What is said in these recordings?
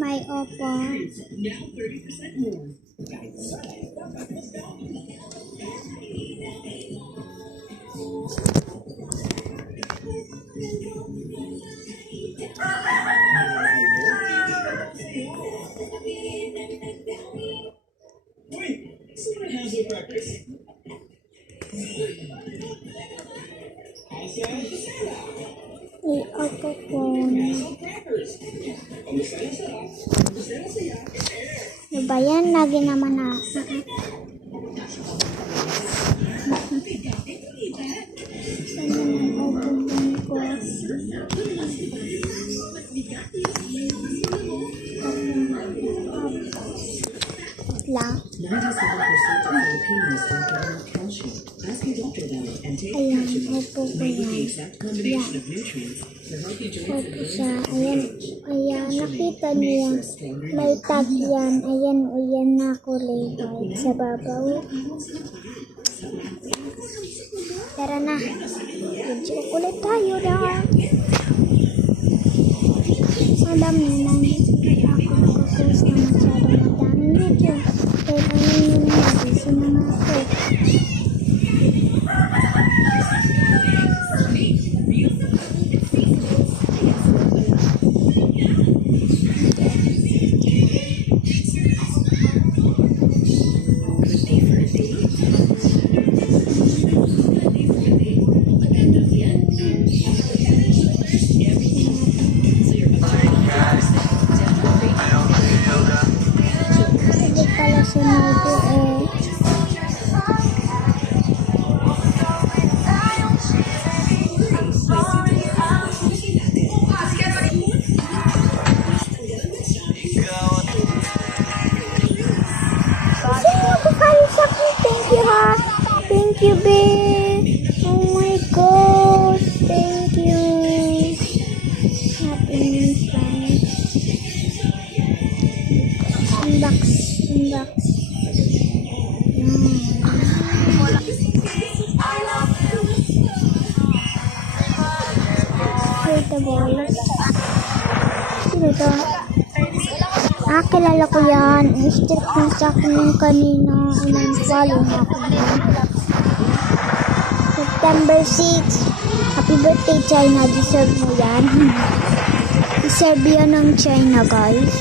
May opo. May opo po. Ano ba yan? Lagi naman na. Saan naman opo ko? Lang. 97% of Filipinos don't get enough calcium. Ask your doctor about it and take Ayan, calcium. opo ko Maybe the yan. exact combination of nutrients to help your joints and Opo bones siya. and Ayan, ayan, nakita niyo. May tag yan. Ayan, o yan na kulay white sa babaw. Tara na. Video ulit tayo na. Alam niyo na ako nag-post na masyadong madaming video. Kaya ayun yun na. Busy na nga ako. Hindi pala sinabi eh. Sino nagkakalit sa akin? Thank you ha. Thank you, babe. Oh my gosh. Thank you. Happy friends. Inbox. Inbox. Wait the boys. Sino to? Ah, kilala ko yan. I-stick na sa akin yung kanina. Follow na ako yan. September 6. Happy birthday, China. Deserve mo yan. Deserve yan ng China, guys.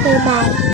Okay, bye.